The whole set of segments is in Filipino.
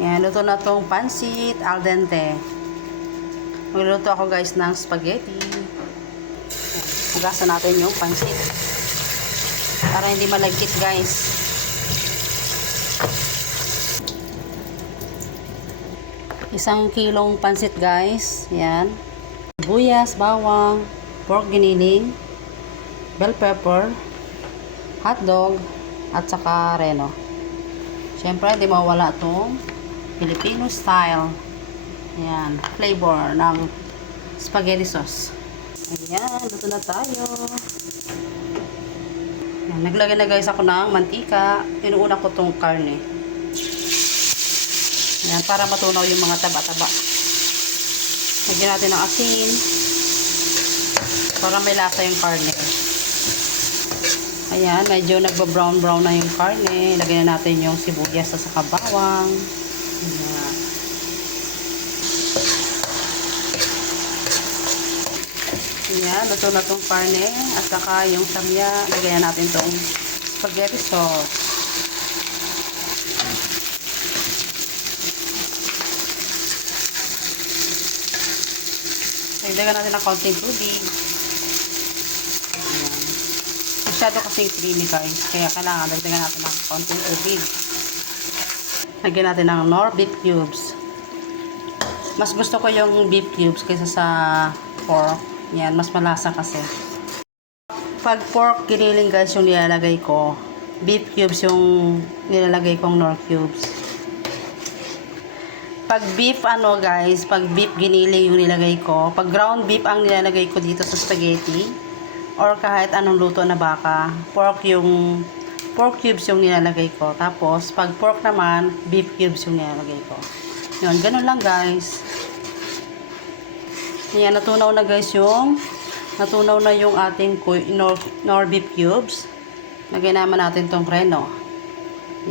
Yan, luto na tong pansit al dente. Magluluto ako guys ng spaghetti. Hugasan natin yung pansit para hindi malagkit guys. Isang kilong pansit guys. Yan. Buyas, bawang, pork giniling, bell pepper, hotdog, at saka reno. Siyempre, hindi mawala itong Filipino style. Yan. Flavor ng spaghetti sauce. Ayan. Luto na tayo. Yan. Naglagay na guys ako ng mantika. Inuuna ko itong karne. Yan. Para matunaw yung mga taba-taba. Lagyan natin ng asin. Para may lasa yung karne. Ayan, medyo nagba-brown-brown na yung karne. Lagyan na natin yung sibuyas at saka bawang. Ayan. Ayan, luto na itong karne. At saka yung samya, lagyan natin itong spaghetti sauce. Lagyan natin ng konting tubig. Masyado kasing creamy guys, kaya kailangan dagdagan natin ng konting tubig. Lagyan natin ng nor beef cubes. Mas gusto ko yung beef cubes kaysa sa pork. Yan, mas malasa kasi. Pag pork giniling guys yung nilalagay ko, beef cubes yung nilalagay kong nor cubes. Pag beef guys, pag beef giniling yung nilagay ko, pag ground beef ang nilalagay ko dito sa spaghetti, or kahit anong luto na baka, pork cubes yung nilalagay ko. Tapos, pag pork naman, beef cubes yung nilalagay ko. Yun, ganun lang guys. Yan, natunaw na yung ating nor beef cubes. Lagyan naman natin tong reno.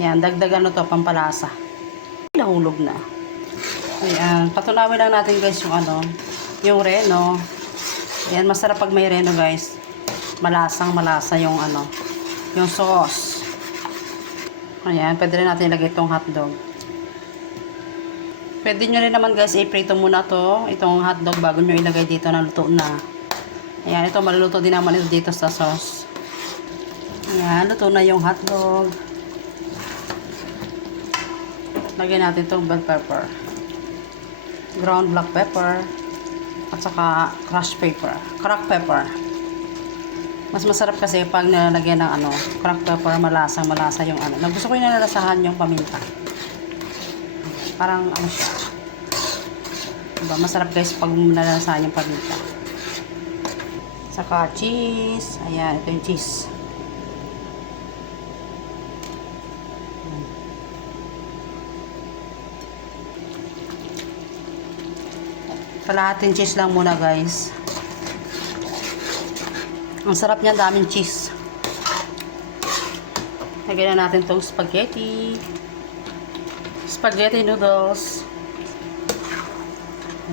Yan, dagdagan na to, pampalasa. Nahulog na. Ayan, patunawin lang natin guys yung reno. Ayan, masarap pag may reno guys. Malasang-malasa yung yung sauce. Ayan, pwede rin natin ilagay itong hotdog. Pwede nyo rin naman guys, i-prito muna itong hotdog bago nyo ilagay dito na luto na. Ayan, ito maluluto din naman ito dito sa sauce. Ayan, luto na yung hotdog. Lagyan natin itong bell pepper, ground black pepper, at saka cracked pepper. Mas masarap kasi pag nilalagyan ng cracked pepper, malasa yung Gusto ko yung nalalasahan yung paminta. Parang siya. Diba? Masarap guys pag nalalasahan yung paminta. Saka cheese. Ayan, ito yung cheese. Kalahating cheese lang muna guys. Ang sarap niya, daming cheese. Lagyan na natin tong spaghetti noodles.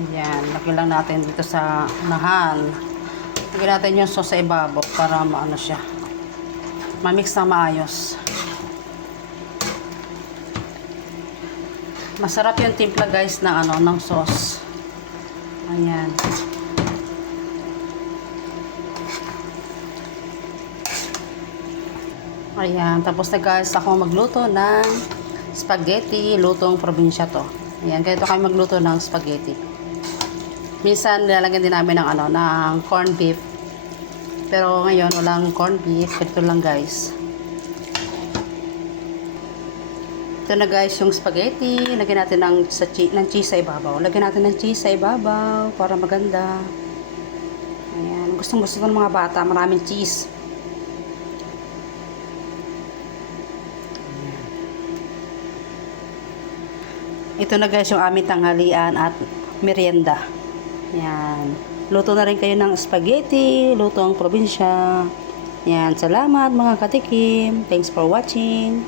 Ayan, lagyan lang natin dito sa unahan. Lagyan natin yung sauce sa ibabaw para siya, mamix na maayos. Masarap yung timpla guys ng sauce. Ayan. Ayan, tapos na guys ako magluto ng spaghetti, lutong probinsya to. Ayan, ganito kami magluto ng spaghetti. Minsan nilalagyan din namin ng corned beef. Pero ngayon walang corned beef, ito lang guys. Ito na guys yung spaghetti, lagyan natin ng cheese sa ibabaw. Lagyan natin ng cheese sa ibabaw para maganda. Ayan, gustong-gusto ng mga bata, maraming cheese. Ito na guys yung aming tanghalian at merienda. Yan. Luto na rin kayo ng spaghetti, lutong probinsya. Yan. Salamat mga katikim. Thanks for watching.